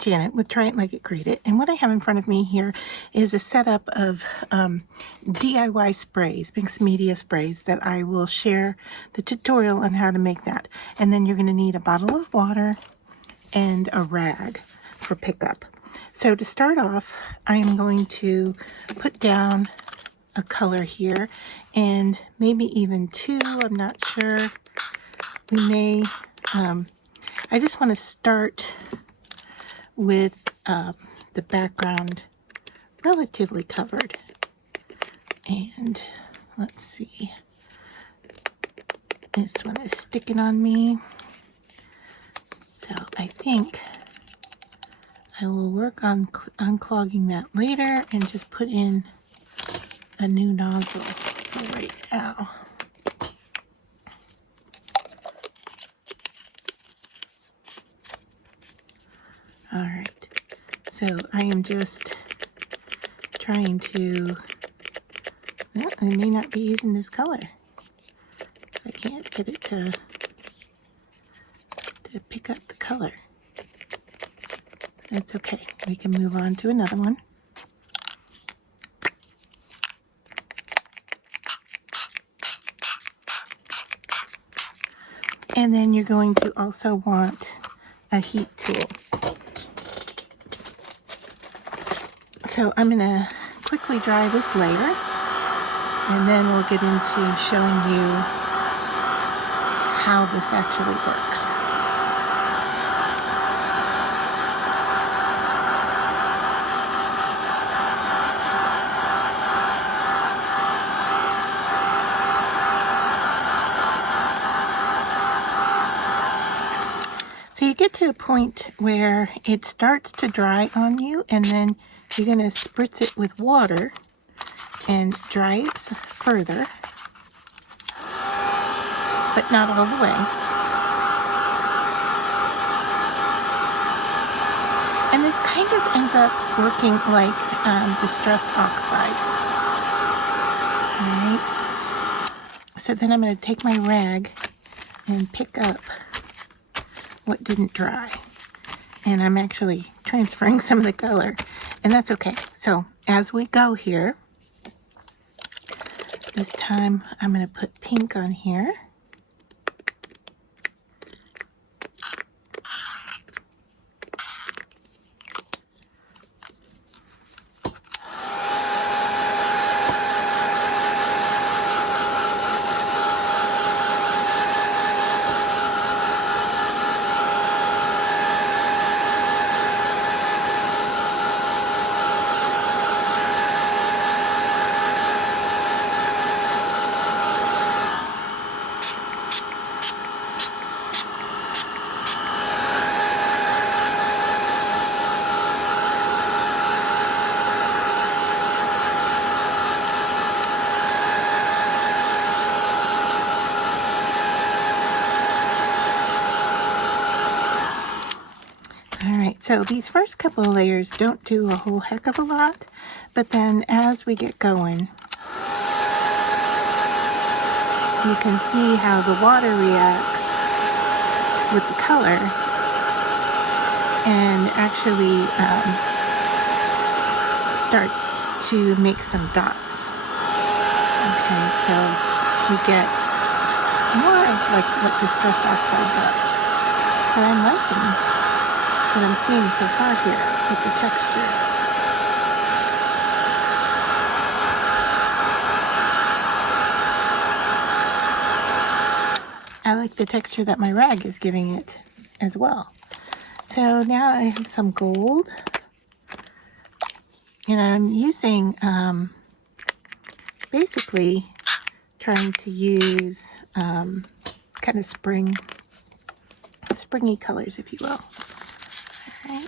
Janet with Try It Like It Create It, and what I have in front of me here is a setup of DIY sprays, mixed media sprays, that I will share the tutorial on how to make that. And then you're going to need a bottle of water and a rag for pickup. So to start off, I am going to put down a color here, and maybe even two, I'm not sure. We may, I just want to start with the background relatively covered. And let's see, this one is sticking on me. So I think I will work on unclogging that later and just put in a new nozzle for right now. All right, so I am just trying to, well, I may not be using this color. I can't get it to pick up the color. That's okay, we can move on to another one. And then you're going to also want a heat tool. So I'm going to quickly dry this layer, and then we'll get into showing you how this actually works. So you get to a point where it starts to dry on you, and then you're going to spritz it with water and dry it further, but not all the way. And this kind of ends up working like distressed oxide. Alright, so then I'm going to take my rag and pick up what didn't dry. And I'm actually transferring some of the color, and that's okay. So as we go here, this time I'm going to put pink on here. So these first couple of layers don't do a whole heck of a lot, but then as we get going, you can see how the water reacts with the color and actually starts to make some dots. Okay, so you get more of like what distressed oxide does. So I'm liking what I'm seeing so far here with the texture. I like the texture that my rag is giving it as well. So now I have some gold, and I'm using basically trying to use kind of springy colors, if you will. Right.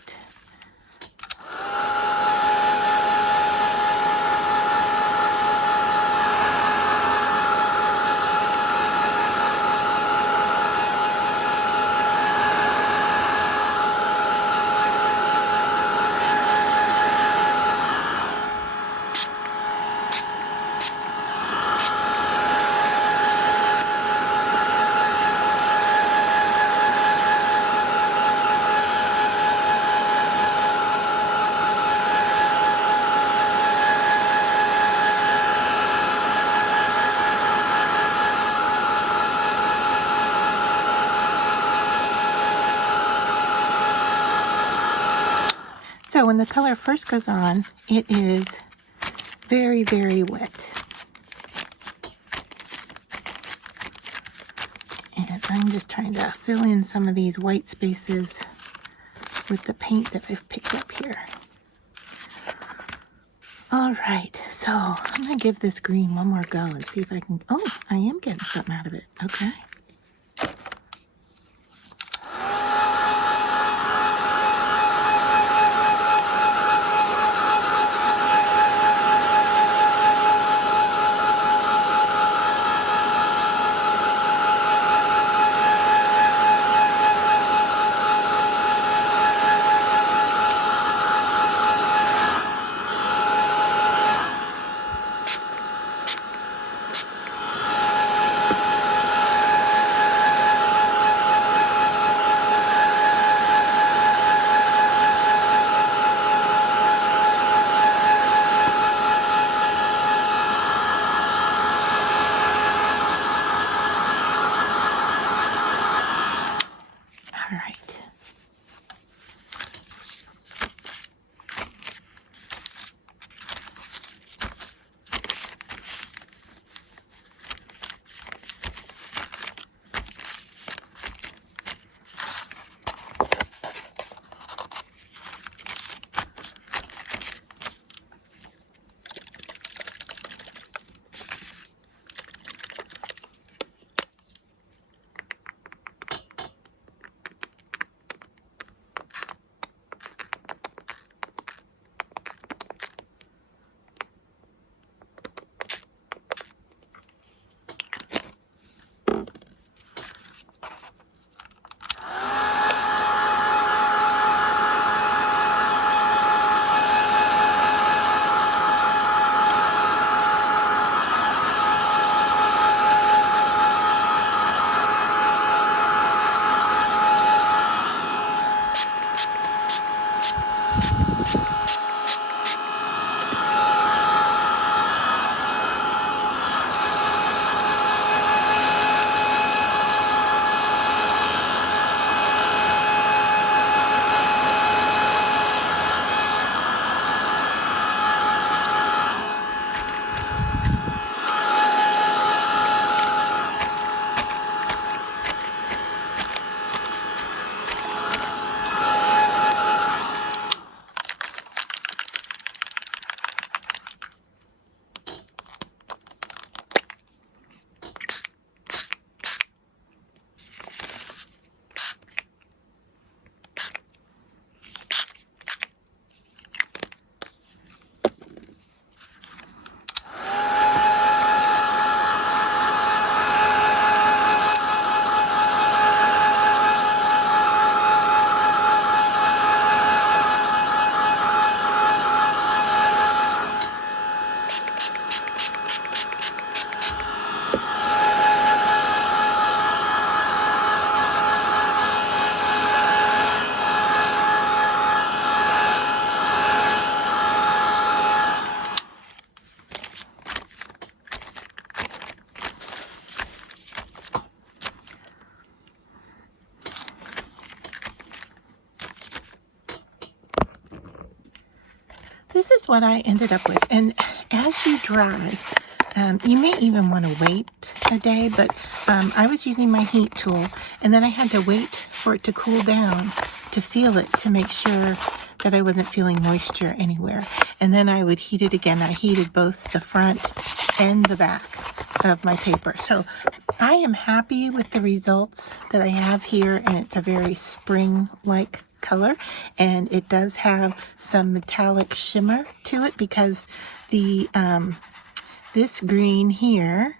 So when the color first goes on, it is very, very wet. And I'm just trying to fill in some of these white spaces with the paint that I've picked up here. All right, so I'm gonna give this green one more go and see if I can, oh, I am getting something out of it, okay. All right. This is what I ended up with, and as you dry, you may even want to wait a day, but I was using my heat tool, and then I had to wait for it to cool down to feel it to make sure that I wasn't feeling moisture anywhere. And then I would heat it again. I heated both the front and the back of my paper. So I am happy with the results that I have here, and it's a very spring-like color, and it does have some metallic shimmer to it because the this green here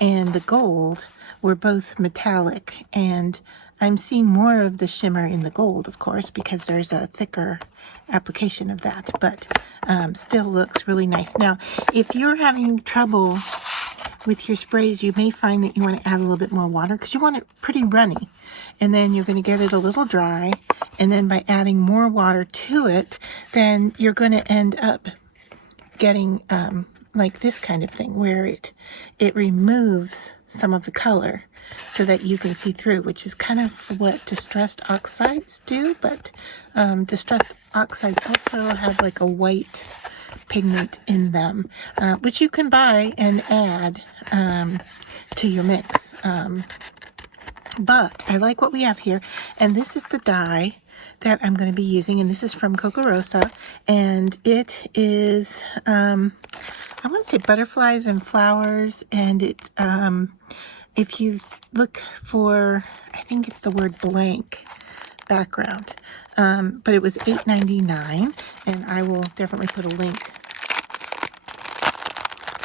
and the gold were both metallic, and I'm seeing more of the shimmer in the gold, of course, because there's a thicker application of that, but still looks really nice. Now, if you're having trouble with your sprays, you may find that you want to add a little bit more water because you want it pretty runny, and then you're going to get it a little dry, and then by adding more water to it, then you're going to end up getting like this kind of thing where it removes some of the color so that you can see through, which is kind of what distressed oxides do, but distressed oxides also have like a white pigment in them, which you can buy and add to your mix. But I like what we have here, and this is the dye that I'm going to be using, and this is from Kokorosa, and it is, I want to say butterflies and flowers, and it, if you look for, I think it's the word blank background, but it was $8.99, and I will definitely put a link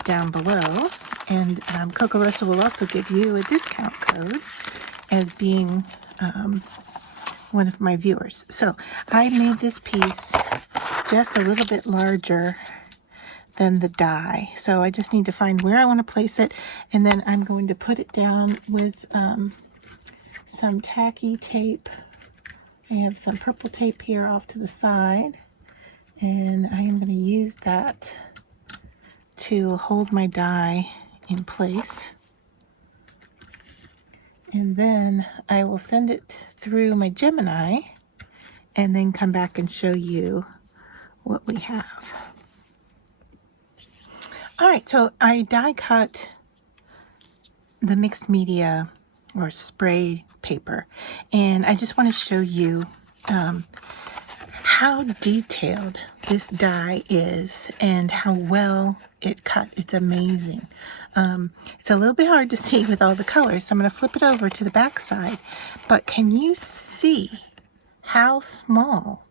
down below, and Kokorosa will also give you a discount code as being one of my viewers. So I made this piece just a little bit larger than the die, so I just need to find where I want to place it, and then I'm going to put it down with some tacky tape. I have some purple tape here off to the side, and I am going to use that to hold my die in place, and then I will send it through my Gemini and then come back and show you what we have. Alright, so I die cut the mixed media or spray paper, and I just want to show you how detailed this die is and how well it cut. It's amazing. It's a little bit hard to see with all the colors, so I'm going to flip it over to the back side, but can you see how small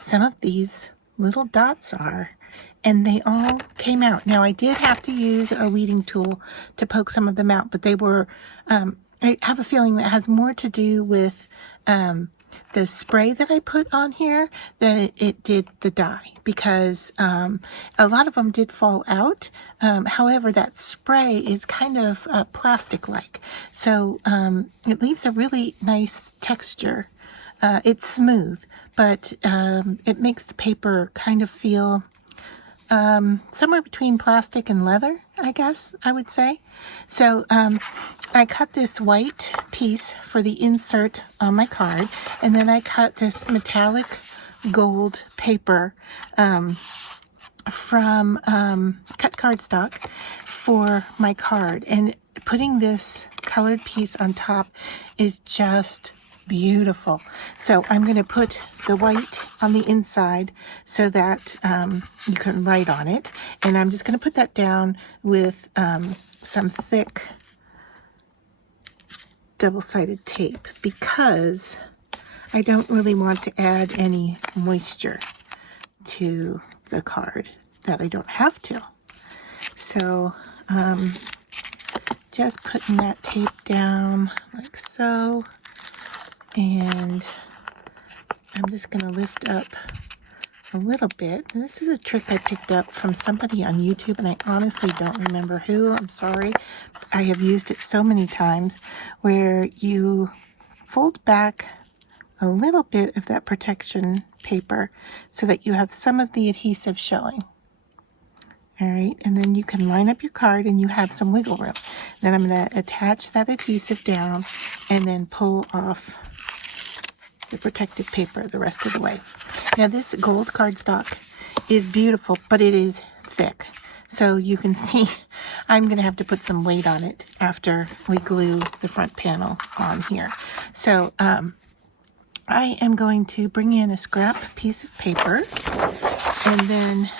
some of these little dots are? And they all came out. Now, I did have to use a weeding tool to poke some of them out, but they were, I have a feeling that has more to do with the spray that I put on here than it did the dye, because a lot of them did fall out. However, that spray is kind of plastic-like, so it leaves a really nice texture. It's smooth, but it makes the paper kind of feel somewhere between plastic and leather, I guess I would say. So I cut this white piece for the insert on my card, and then I cut this metallic gold paper from cut cardstock for my card, and putting this colored piece on top is just beautiful. So I'm going to put the white on the inside so that you can write on it, and I'm just going to put that down with some thick double-sided tape, because I don't really want to add any moisture to the card that I don't have to. So just putting that tape down like so, and I'm just going to lift up a little bit. And this is a trick I picked up from somebody on YouTube, and I honestly don't remember who. I'm sorry. I have used it so many times, where you fold back a little bit of that protection paper so that you have some of the adhesive showing. All right, and then you can line up your card and you have some wiggle room. Then I'm going to attach that adhesive down and then pull off the protective paper the rest of the way. Now, this gold cardstock is beautiful, but it is thick. So you can see I'm going to have to put some weight on it after we glue the front panel on here. So I am going to bring in a scrap piece of paper, and then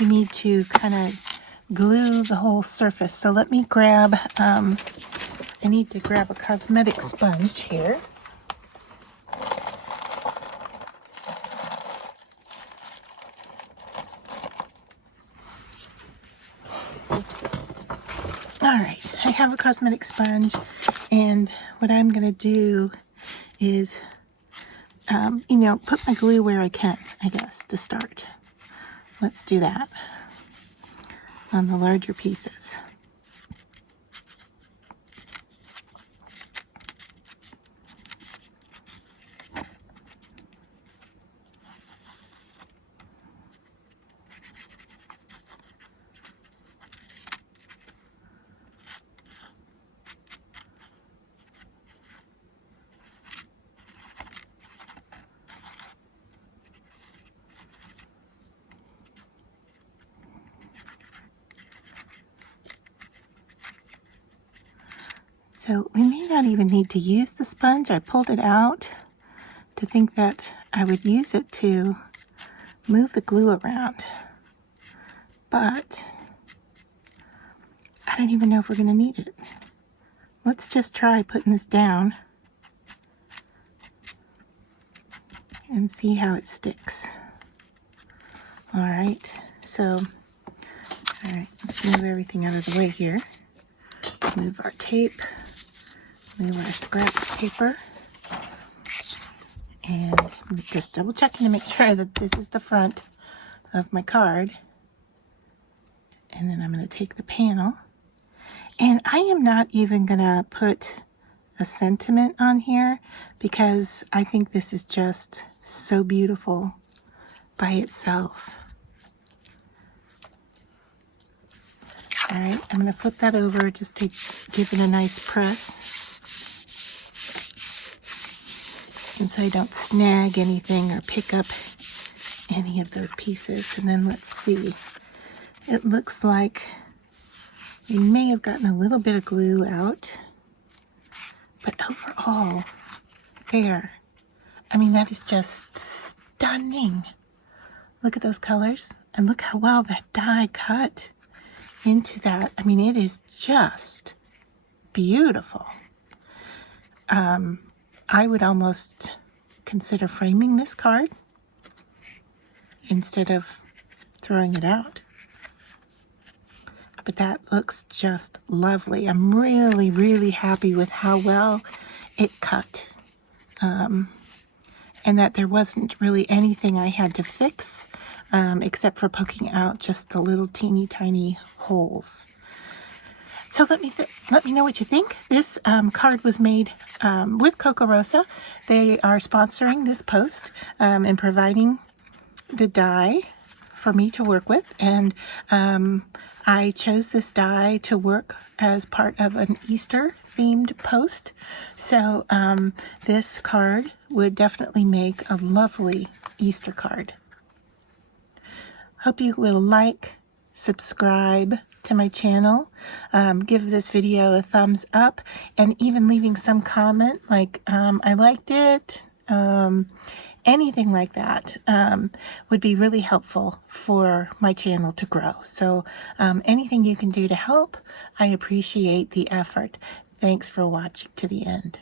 you need to kind of glue the whole surface. So let me grab, I need to grab a cosmetic sponge here. Alright, I have a cosmetic sponge, and what I'm going to do is, put my glue where I can, I guess, to start. Let's do that on the larger pieces. So we may not even need to use the sponge. I pulled it out to think that I would use it to move the glue around. But I don't even know if we're going to need it. Let's just try putting this down and see how it sticks. Alright, so, alright, let's move everything out of the way here. Move our tape, move our scrap paper, and I'm just double checking to make sure that this is the front of my card. And then I'm going to take the panel, and I am not even going to put a sentiment on here because I think this is just so beautiful by itself. Alright, I'm going to flip that over just to give it a nice press, and so I don't snag anything or pick up any of those pieces. And then let's see. It looks like we may have gotten a little bit of glue out, but overall, there. I mean, that is just stunning. Look at those colors, and look how well that die cut into that. I mean, it is just beautiful. I would almost consider framing this card instead of throwing it out. But that looks just lovely. I'm really, really happy with how well it cut. And that there wasn't really anything I had to fix except for poking out just the little teeny tiny holes. So let me know what you think. This card was made with Kokorosa. They are sponsoring this post and providing the die for me to work with, and I chose this die to work as part of an Easter themed post. So this card would definitely make a lovely Easter card. Hope you will like, subscribe to my channel, give this video a thumbs up, and even leaving some comment like I liked it, anything like that would be really helpful for my channel to grow. So anything you can do to help, I appreciate the effort. Thanks for watching to the end.